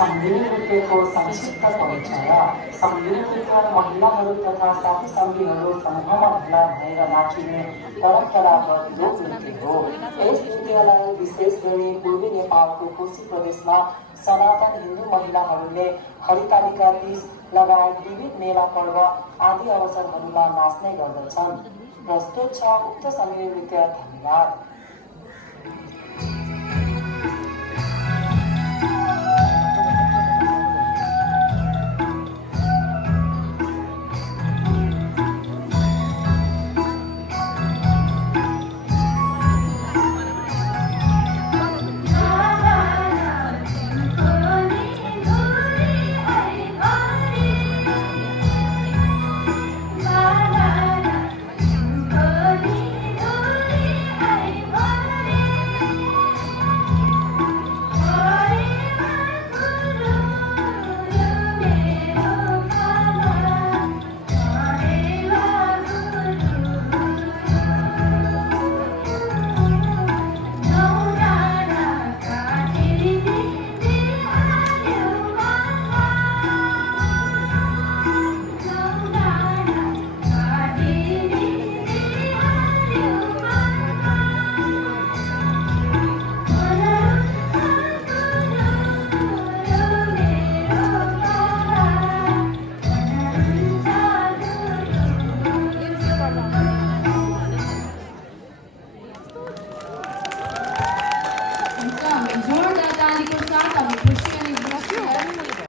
संगिनी नृत्यको संक्षिप्त परिचय। संगिनी नृत्य महिलाहरू तथा साथी सङ्गीहरू समूहमा भेला भएर नाचिने परम्परागत लोक नृत्य हो। यस नृत्यलाई विशेष गरी पूर्वी नेपालको कोशी प्रदेशमा सनातन हिन्दू महिलाहरूले हरितालिका तीज लगायत विविध मेला पर्व आदि अवसरहरूमा नाच्ने गर्दछन्। प्रस्तुत छ उक्त संगिनी नृत्य। धन्यवाद।